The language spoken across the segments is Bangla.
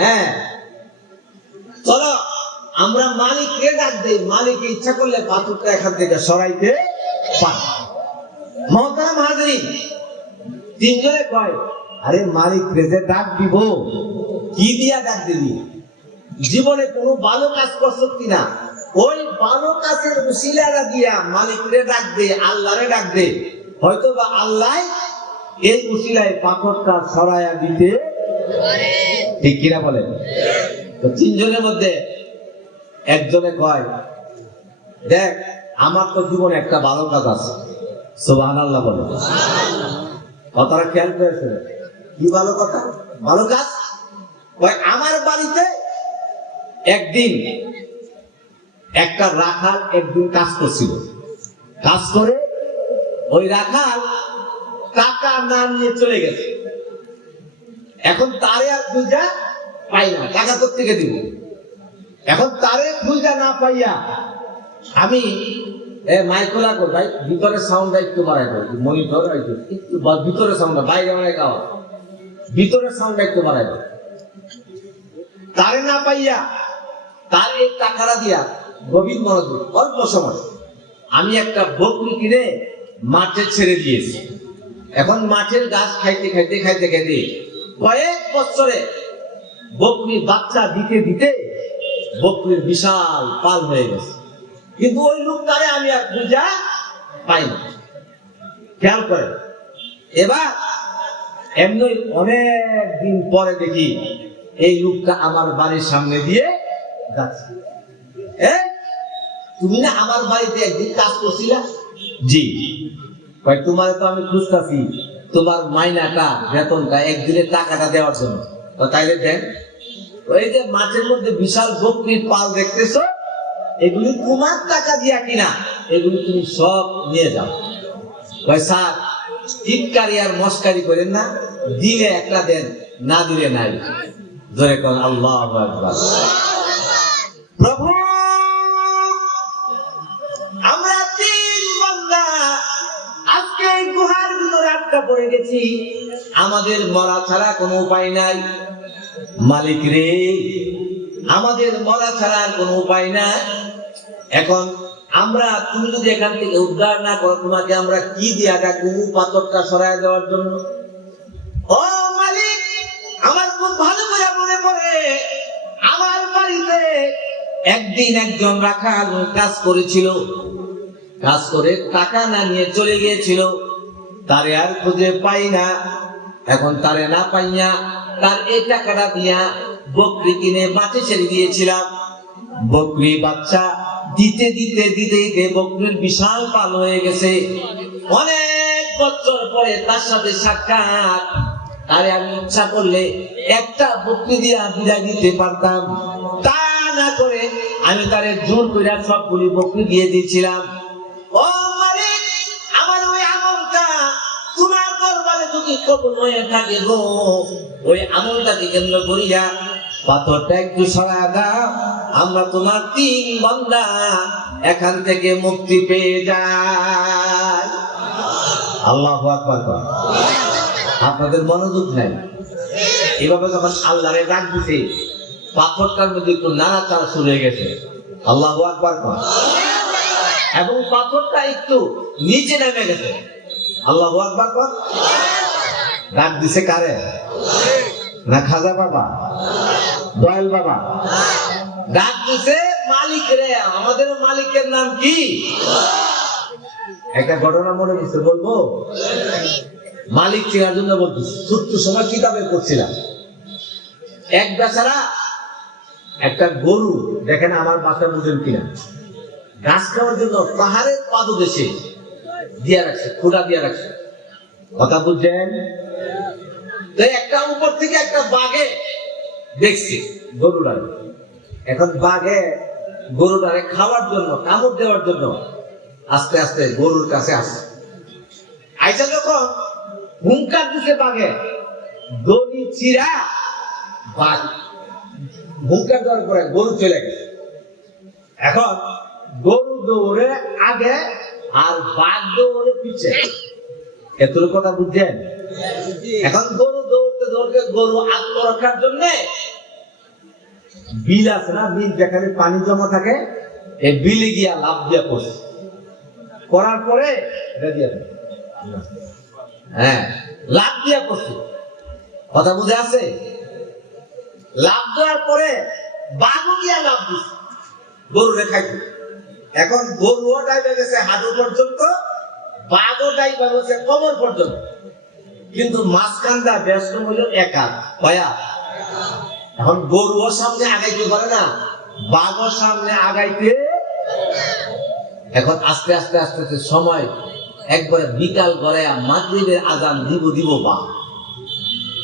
হ্যাঁ। চলো, আমরা মালিককে ডাক দেই। মালিক ইচ্ছা করলে পাথরটা এখান থেকে সরাইতে পারে। মহতারাম হাজরিন তিনজনে কয়, আরে মালিক রেজে ডাক দিব। কি দিয়া ডাক দিবি? জীবনে কোনো ভালো কাজ করছ কিনা? ওই ভালো কাজের উসিলারা দিয়া মালিক রে ডাক দে, আল্লাহরে ডাক দে। হয়তো বা আল্লাহ এই উসিলায় পাথরটা সরাইয়া দিতে ঠিক তিনজনের মধ্যে একজনে কয়, দেখ, আমার তো জীবনে একটা ভালো কাজ আছে। সোবাহ আল্লাহ বলে কথাটা খেয়াল করেছে কি ভালো কথা? ভালো কাজ? আমার বাড়িতে একদিন একটা রাখাল একদিন কাজ করছিল। কাজ করে ওই রাখাল টাকা না নিয়ে চলে গেছে। এখন তারে আর খুঁজা পাই না, টাকা থেকে দিব? এখন তারে খুঁজা না পাইয়া আমি, এ মাইকোলা কর ভাই, ভিতরে সাউন্ড একটু বাড়াই দাও মনিটর একটু ভিতরে সাউন্ড বাইরে অনেক আওয়াজ। ভিতরে সাউন্ড একটু বাড়াই দাও তারে না পাইয়া, তার এই টাকাটা দিয়া গভীর মনোযোগ অল্প সময় আমি একটা বকরি কিনে মাঠে ছেড়ে দিয়েছি। এখন মাঠের গাছ খাইতে খাইতে খাইতে খাইতে কয়েক বছরে বকরি বাচ্চা দিতে দিতে বকরির বিশাল পাল হয়ে গেছে। কিন্তু ওই লোকটারে আমি আর পূজা পাই না। খেয়াল করে। এবার এমনি অনেক দিন পরে দেখি এই লোকটা আমার বাড়ির সামনে দিয়ে যাচ্ছে। তুমি না আমার বাড়িতে একদিন কাজ করছিলা? জি। তোমার তো আমি খুঁজতেছি। তোমার মাইনাটা, বেতনটা একদিনের টাকাটা দেওয়ার জন্য। তাইলে দেন। ওই যে মাঠের মধ্যে বিশাল বকরির পাল দেখতেছো, এগুলি তোমার টাকা দিয়া কিনা, এগুলি তুমি সব নিয়ে যাও। কয়, স্যার, টিটকারি আর মস্কারি করেন না, দিলে একটা দেন, না দিলে নাই। ধরে কোন, আল্লাহ প্রভু পড়ে গেছি। আমাদের মরা ছাড়া কোনো উপায় নাই। মালিক রে, আমাদের মরা ছাড়া আর কোনো উপায় নাই। এখন আমরা, তুমি যদি এখান থেকে উদ্ধার না করো, তোমাকে আমরা কি দিয়া ডাকবো পাথরটা সরাই দেওয়ার জন্য? ও মালিক, আমার খুব ভালো করে মনে পড়ে। আমার বাড়িতে একদিন একজন রাখাল কাজ করেছিল। কাজ করে টাকা না নিয়ে চলে গিয়েছিল। তারে আর খুঁজে পাই না। এখন তারে না পাইয়া তার এই টাকাটা দিয়া বকরি কিনে মাঠে ছেড়ে দিয়েছিলাম। বকরি বাচ্চা দিতে দিতে দিতে দিতে বকরির বিশাল পাল হয়ে গেছে। অনেক বছর পরে তার সাথে সাক্ষাৎ। তারে আমি ইচ্ছা করলে একটা বকরি দিয়া বিদায় দিতে পারতাম। তা না করে আমি তারে জোর করে সবগুলি বকরি দিয়ে দিয়েছিলাম। আমরা তোমার তিন বন্দা, এখান থেকে মুক্তি পেয়ে যাই আল্লাহ আকবার। আপনাদের মনোযোগ নাই এভাবে যখন আল্লাহরে ডাক দিছে, পাথরটার মধ্যে একটু নাড়াচাড়া শুরু হয়ে গেছে আল্লাহ আকবার। এবং পাথরটা একটু নিচে নেমে গেছে আল্লাহ আকবার। ডাক দিছে কারে? না খাজা বাবা? দয়াল বাবা? ডাক দিছে মালিক রে আমাদের মালিকের নাম কি? একটা ঘটনা মনে পড়ছে বলব? মালিক চেনার জন্য বলতেছি ছোট্ট সময় কিতাবে পড়ছিলাম। এক বেচারা একটা গরু দেখেন আমার বাসা বুঝেন কিনা। ঘাস খাওয়ার জন্য পাহাড়ের পাদদেশে দিয়া রাখছে খোঁড়া দিয়া রাখছে। কথা বুঝছেন? তো একটা উপর থেকে একটা বাঘে দেখছি, গরুটার। এখন বাঘে গরুটারে খাওয়ার জন্য, কামড় দেওয়ার জন্য আস্তে আস্তে গরুর কাছে আসে আইসা যখন হুঙ্কার দিছে বাঘে, দড়ি চিরা বাঘ। হুঙ্কার দেওয়ার পরে গরু চলে গেছে। এখন গরু দৌড়ে আগে আর বাঘ দৌড়ে পিছে। এত কথা বুঝছেন? এখন গরু দৌড়তে দৌড়তে গরু আত্মরক্ষার জন্য বিল আছে না? বিল যেখানে পানি জমা থাকে এই বিলে গিয়া লাভ দিয়া পড়ছে। করার পরে এটা দিয়া হ্যাঁ লাভ দিয়া পড়ছে। কথা বুঝে আছে? লাভ দেওয়ার পরে বাঘও গিয়া লাভ দিচ্ছে গরু রেখাইতে এখন গরুও ডাইবে গেছে হাঁটু পর্যন্ত, বাঘও ডাইবে গেছে কমর পর্যন্ত। কিন্তু মাঝখানটা ব্যস্ত হইল একা। কয়া এখন গরুও সামনে আগাইতে পারে না বাঘও সামনে আগাইতে। এখন আস্তে আস্তে আস্তে আস্তে সময়। একবারে বিকাল করে মাগরিবের আজান দিব দিব বা।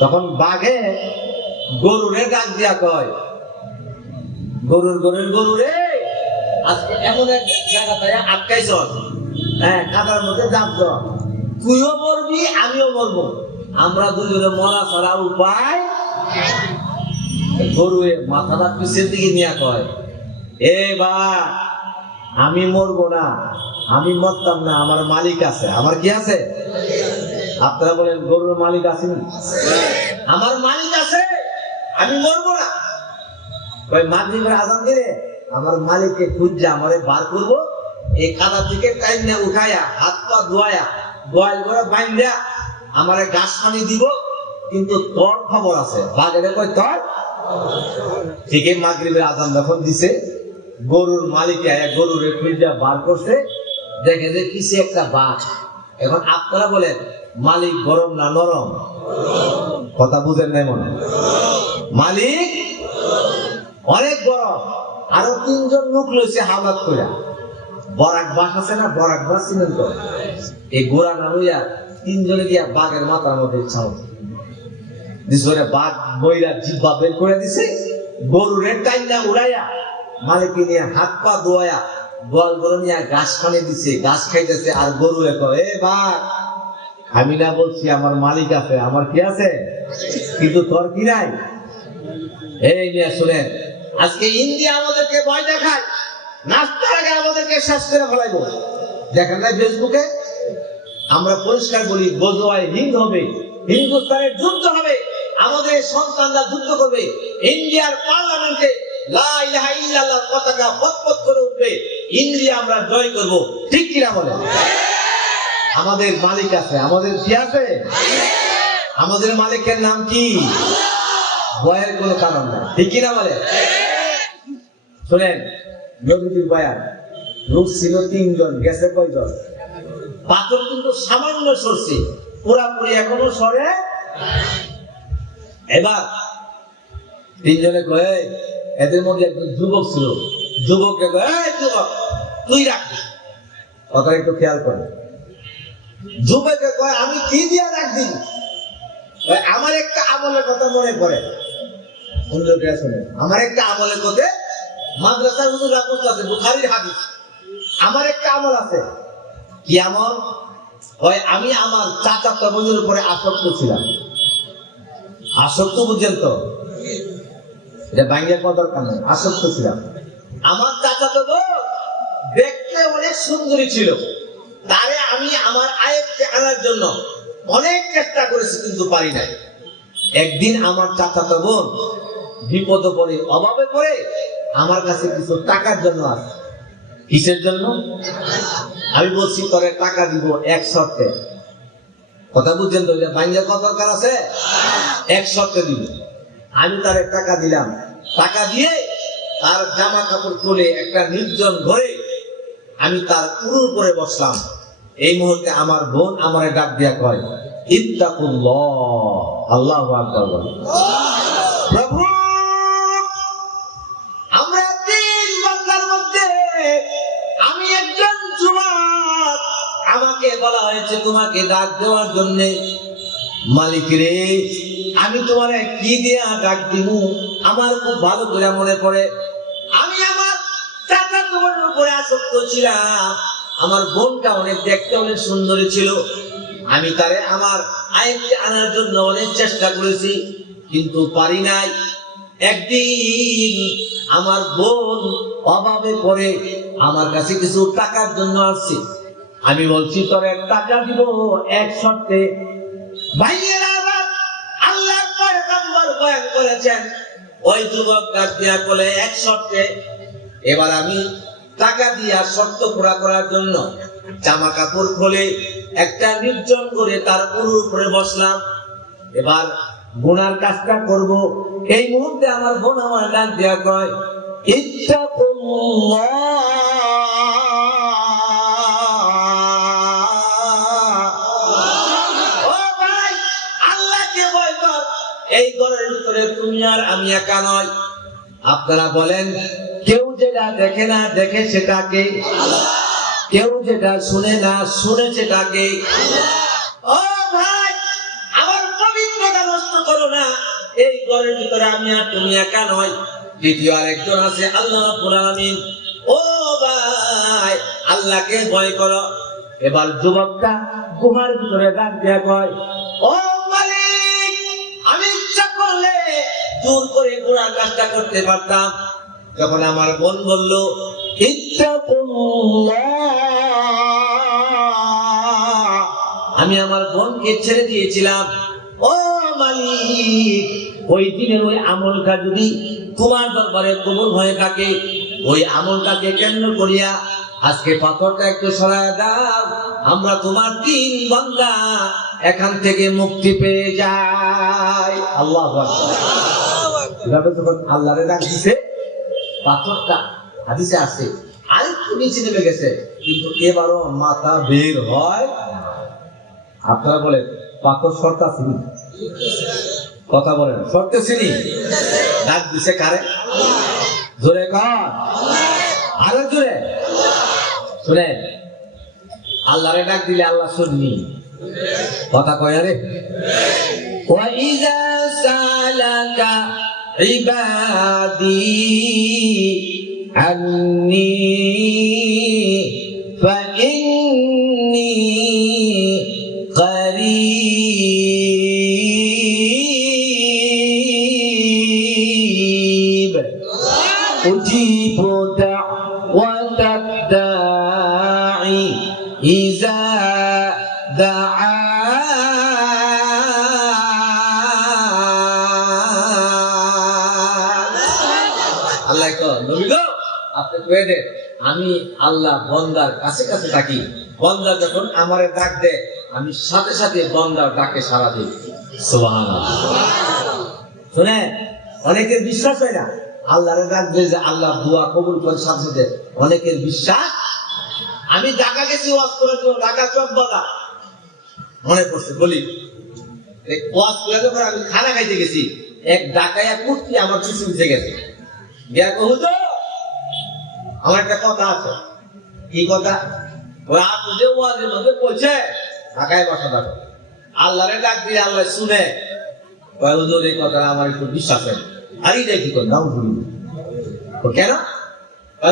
তখন বাঘে গরুরে ডাক দিয়া কয়, গরুর গরুর গরু রে আজকে এমন এক জায়গা জায়গাটায় আটকাইছ হ্যাঁ কাদার মধ্যে যাব তুইও মরবি আমিও মরবো আমরা দুজনে মরা ছাড়া উপায় গরুয়ে মাথাটা পিছের দিকে নিয়ে কয়, এ বা আমি মরবো না, আমি মরতাম না, আমার মালিক আছে। আমার কি আছে? আপনারা বলেন, গরুর মালিক আছে আমার মালিক আছে, আমি মরবো না। ওই মাগরিবের আজান দিলে আমার মালিককে খুঁজছে আমারে বার করব। এই কাদা থেকে টাইনে উঠায়া, হাত পা ধোয়া গোয়াল করে বাইন্দা আমারে গাছ পানি দিব, কিন্তু তোর খবর আছে। বাগেরে কই তোর? ঠিকই মাগরিবের আজান যখন দিছে, গরুর মালিক গরুরে খুঁজা বার করছে, দেখে যে কিসে একটা বাঘ। এখন আপনারা বলেন, মালিক গরম না নরম? কথা বুঝেন নাই মনে? মালিক অনেক গরম। আরও তিনজন লোক লইছে হাওলাত কইরা। বরাক বাস আছে না, বরাক বাস চিনেন তো এই গোড়া না লইয়া তিনজনে গিয়া বাঘের মাথার মধ্যে ছাও দিশরে বাঘ বইরা জিব্বা বের করে দিছে গরু রেড টাইনা উড়াইয়া মালিক নিয়ে হাত পা ধোয়া গোয়াল গরু নিয়ে ঘাস পানি দিছে, ঘাস খাইতেছে, আর গরু একো এ বাঘ, আমি না বলছি আমার মালিক আছে, আমার কি আছে? কিন্তু তোর কি নাই? এই নিয়ে শুনেন, আজকে ইন্ডিয়া আমাদেরকে ভয় দেখায়। নাস্তার আগে আমাদেরকে শেষ করে দেখেন না ফেসবুকে? আমরা পরিষ্কার বলি গজোয়ায় হিন্দ হবে হিন্দুস্তানের যুদ্ধ হবে, আমাদের সন্তানরা যুদ্ধ করবে, ইন্ডিয়ার পার্লামেন্টে করে উঠবে আমরা জয় করব। ঠিক বলে আমাদের মালিক আছে, আমাদের আছে? আমাদের মালিকের নাম কি? ভয়ের কোনো কারণ নাই। ঠিক কিনা বলে শোনেন নবীজির বয়ান লোক ছিল তিনজন গেছে কয়জন? পাথর কিন্তু সামান্য সরছে পুরাপুরি এখনও সরে এবার তিনজনে কয়ে এদের মধ্যে একজন যুবক ছিল। যুবককে কয়ে যুবক তুই রাখবি। কথা একটু খেয়াল করে। যুবকে কয় আমি কি দিয়া কয়, আমার একটা আমলের কথা মনে পড়ে। সুন্দর শুনে আমার একটা আমলের কথা মাদ্রাসার হুজুর রাখতে আছে বুখারীর হাদিস। আমার একটা আমল আছে। কি আমল? হয় আমি আমার বোনের উপরে আসক্ত ছিলাম। আসক্ত তো? এটা দরকার নেই, আসক্ত ছিলাম। আমার চাচাতো বোন দেখতে অনেক সুন্দরী ছিল। তারে আমি আমার আয়ত্তে আনার জন্য অনেক চেষ্টা করেছি, কিন্তু পারি নাই। একদিন আমার চাচাতো বোন বিপদে পড়ে, অভাবে পড়ে আমার কাছে কিছু টাকার জন্য আসে কিসের জন্য? আমি বলছি, তোরে টাকা দিব এক শর্তে। কথা বুঝছেন তো? বাইঙ্গা কত দরকার আছে? এক শর্তে দিব। আমি তারে টাকা দিলাম। টাকা দিয়ে তার জামা কাপড় খুলে একটা নির্জন ঘরে আমি তার উরুর করে বসলাম। এই মুহূর্তে আমার বোন আমারে ডাক দিয়া কয়, ইত্তাকুল্লাহ। আল্লাহু আকবার প্রভু তোমাকে ডাক দেওয়ার জন্য। মালিক রে, আমি তোমারে কি দিয়া ডাক দিব আমার খুব ভালো করে মনে পড়ে। আমি আমার চাচা তোমার উপরে আসক্ত ছিলাম। আমার বোনটা অনেক দেখতে অনেক সুন্দরী ছিল। আমি তারে আমার আয়ত্তে আনার জন্য অনেক চেষ্টা করেছি, কিন্তু পারি নাই। একদিন আমার বোন অভাবে পড়ে আমার কাছে কিছু টাকার জন্য আসছে। আমি বলছি, তোর এক টাকা দিব, এক শর্তে। ভাইয়েরা বয়ান করেছেন, ওই যুবক ডাক দিয়া বলে এক শর্তে। এবার আমি টাকা দিয়া শর্ত পুরা করার জন্য জামা কাপড় খুলে একটা নির্জন করে তার উরুর উপরে বসলাম। এবার গুনার কাজটা করব। এই মুহূর্তে আমার বোন আমার ডাক দেয়া কয়, ইত্তাকুল্লাহ। আর আমি একা নয় আপনারা বলেন, কেউ যেটা দেখে না, দেখে সেটাকে। কেউ যেটা শুনে না, শুনে সেটাকে। ও ভাই, আমার পবিত্রতা নষ্ট করো না। এই ঘরের ভিতরে আমি আর তুমি একা নয় দ্বিতীয় আরেকজন আছে, আল্লাহ ও ভাই, আল্লাহকে ভয় করো। এবার যুবকটা গুহার ভিতরে ডাক দিয়া কয়, ও জোর করে গোড়ার কাজটা করতে পারতাম। যখন আমার বোন বলল আমি আমার বোনকে ছেড়ে দিয়েছিলাম। ও মালিক, ওই দিনের ওই আমলটা যদি তোমার দরবারে কবুল হয়ে থাকে, ওই আমলটাকে কেন্দ্র করিয়া আজকে পাথরটা একটু সরায় দাও। আমরা তোমার তিন বান্দা এখান থেকে মুক্তি পেয়ে যাই। আল্লাহ এভাবে যখন আল্লাহরে ডাক দিছে পাথরটা হাদিসে আছে আরেকটু নিচে নেমে গেছে কিন্তু এবারও মাথা বের হয় আপনারা বলেন পাথর সরতা চিনি কথা বলেন সরতে চিনি ডাক দিছে কারে জোরে কর আরো জোরে শুনেন আল্লাহরে ডাক দিলে আল্লাহ শুননি কথা কয় রে وإذا سألك عبادي عني فإني قريب. أجيب دعوة الداعي إذا দেন আমি আল্লাহ বন্দার কাছে কাছে থাকি বন্দা যখন আমারে ডাক দেয়, আমি সাথে সাথে বন্দার ডাকে সারা দিই। শুনে অনেকের বিশ্বাস হয় না। আল্লাহরে ডাক দিয়ে যে আল্লাহ দোয়া কবুল করে সাথে সাথে। অনেকের বিশ্বাস, আমি ঢাকা গেছি, ওয়াজ করে দেবো, ঢাকা চক বাজার মনে পড়ছে, বলি ওয়াজ করে যখন আমি খানা খাইতে গেছি, এক ডাকাইয়া কুর্তি আমার পিছু পিছে গেছে। কহু তো আমার একটা কথা আছে। কি কথা? আপনি যে ওয়াজের মধ্যে বলছে ঢাকায় বসা থাকো আল্লাহরে ডাক দিয়ে আল্লাহ শুনে। হুজুর এই কথা আমার একটু বিশ্বাস হয় আর কর নাও ভুলি কেন?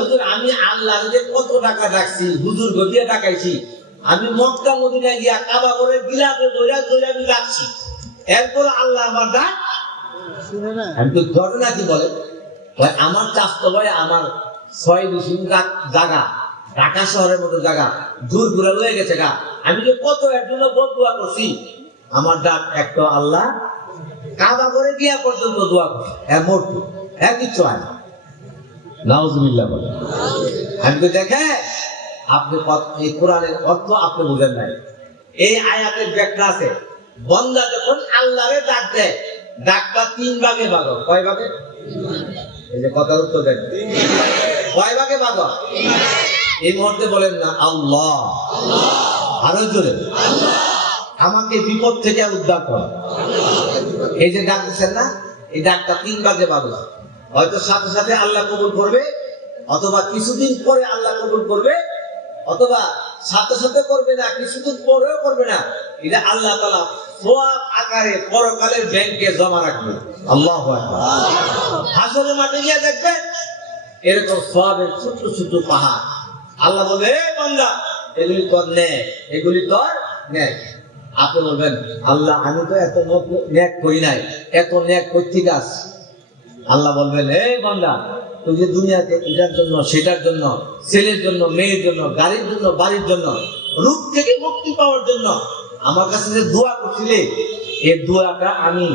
হুজুর আমি আল্লাহ কত টাকা ডাকছি হুজুর গদিয়ে ডাকাইছি। আমি মক্কা মদিনা গিয়া কাবা করে গিলাপে দইরা দইরা আমি ডাকছি। এরপর আল্লাহ আমার ডাক আমি তো ঘটনা কি বলে? আমার চাষতো ভাই আমার ছয় ডিসিম জায়গা। ঢাকা শহরের মতো জায়গা। দূর দূরে লয়ে গেছে গা। আমি যে কত এর জন্য বদুয়া করছি আমার ডাক একটা আল্লাহ কাবা করে গিয়া পর্যন্ত দোয়া হ্যাঁ মরতু হ্যাঁ কিচ্ছু হয় না। নাউজুবিল্লাহ বলে আমি তো দেখে আপনি এই কোরআনের অর্থ আপনি বুঝেন নাই। এই আয়াতের ব্যাখ্যা আছে বন্দা যখন আল্লাহরে ডাক দেয় ডাকটা তিন ভাগে ভাগ। কয় ভাগে? এই যে কথার উত্তর দেন। কয় ভাগে ভাগ? এই মুহূর্তে বলেন না, আল্লাহ। আরও জোরে। আমাকে বিপদ থেকে উদ্ধার কর। এই যে ডাক দিচ্ছেন না, এই ডাকটা তিন ভাগে ভাগ হয়তো সাথে সাথে আল্লাহ কবুল করবে, অথবা কিছুদিন পরে আল্লাহ কবুল করবে, অথবা সাথে সাথে করবে না, কিছুদিন পরেও করবে না। এটা আল্লাহ তালা সোয়াব আকারে পরকালের ব্যাংকে জমা রাখবে। আল্লাহ হাসরে মাঠে গিয়ে দেখবেন এরকম সোয়াবের ছোট্ট ছোট্ট পাহাড়। আল্লাহ বলবে এ বান্দা, এগুলি তোর নে এগুলি তোর নে আপনি বলবেন, আল্লাহ, আমি তো এত ন্যাক করি নাই, এত ন্যাক করতে গাছ আল্লাহ বলবেন এই বান্দা, তুই যে দুনিয়াতে এটার জন্য, সেটার জন্য, ছেলের জন্য, মেয়ের জন্য, গাড়ির জন্য, বাড়ির জন্য, রূপ থেকে মুক্তি পাওয়ার জন্য আমার কাছে যে দোয়া করছিলে এই দোয়াটা আমি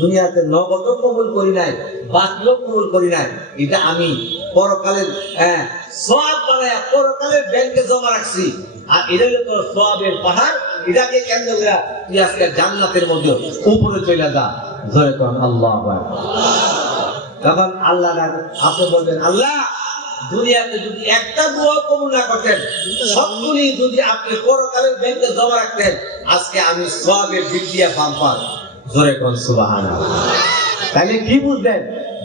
দুনিয়াতে নগদ কবুল করি নাই বাকিও কবুল করি নাই, এটা আমি পরকালের হ্যাঁ সব বানায় পরকালের ব্যাংকে জমা রাখছি। আর এটা হলো তোর সবের পাহাড়, এটাকে কেন্দ্র করে তুই আজকে জান্নাতের মধ্যে উপরে চলে যা। ধরে কর, আল্লাহ তখন আল্লাহ আপনি বলবেন, আল্লাহ, দুনিয়াতে যদি একটা দোয়া কবুল না করতেন সবগুলি যদি আপনি পরকালের ব্যাংকে জমা রাখতেন, আজকে আমি সবের দিক পাম্পার। জোরে কোন সুবাহান তাহলে কি বুঝলেন?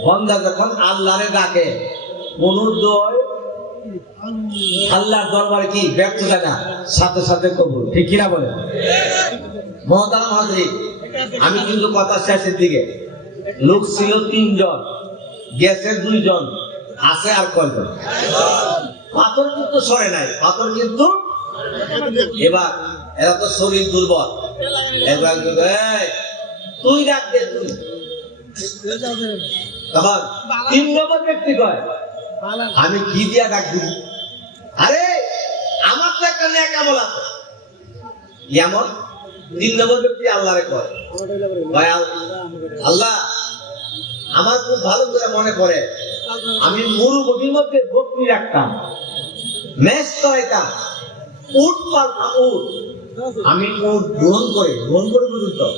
বন্দা যখন আল্লাহরে ডাকে কোন দোয় আল্লাহর দরবারে কি ব্যর্থ যায় না? সাথে সাথে কবুল। ঠিক কিনা বলেন? মহতারাম হাজরি আমি কিন্তু কথা শেষের দিকে। লোক ছিল তিনজন, গেছে দুইজন, আছে আর কয়জন? পাথর কিন্তু সরে নাই, পাথর কিন্তু এবার এরা তো শরীর দুর্বল। এবার তুই দে, তুই। তখন তিন নম্বর ব্যক্তি কয়? আমি কি দিয়া ডাক দিব? আরে, আমার তো একটা ন্যাক আমল আছে। আমল তিন নম্বর ব্যক্তি আল্লাহরে ভাই আল্লাহ, আমার খুব ভালো করে মনে পড়ে। আমি মরুভূমির মধ্যে বকরি রাখতাম ম্যাচ করাইতাম উট পালতাম, উট। আমি উট গ্রহণ করে গ্রহণ করে বুঝুন তো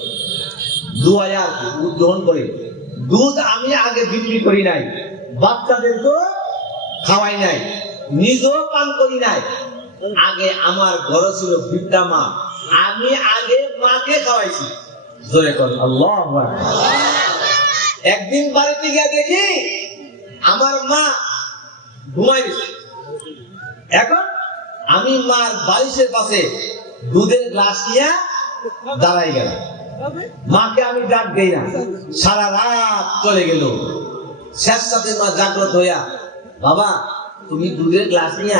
দু হাজার উট গ্রহণ করে। দুধ আমি আগে বিক্রি করি নাই। বাচ্চাদেরকে খাওয়াই নাই, নিজেও পান করি নাই। আগে আমার ঘর ছিল বৃদ্ধা মা, আমি আগে মাকে খাওয়াইছি। জোরে কর আল্লাহ একদিন বাড়িতে গিয়ে দেখি আমার মা ঘুমাই এখন আমি মার বালিশের পাশে দুধের গ্লাস নিয়ে দাঁড়াই গেলাম। মাকে আমি ডাক দিই না, সারা রাত চলে গেল। শেষ সাথে মা জাগ্রত হইয়া বাবা তুমি দুধের গ্লাস নিয়ে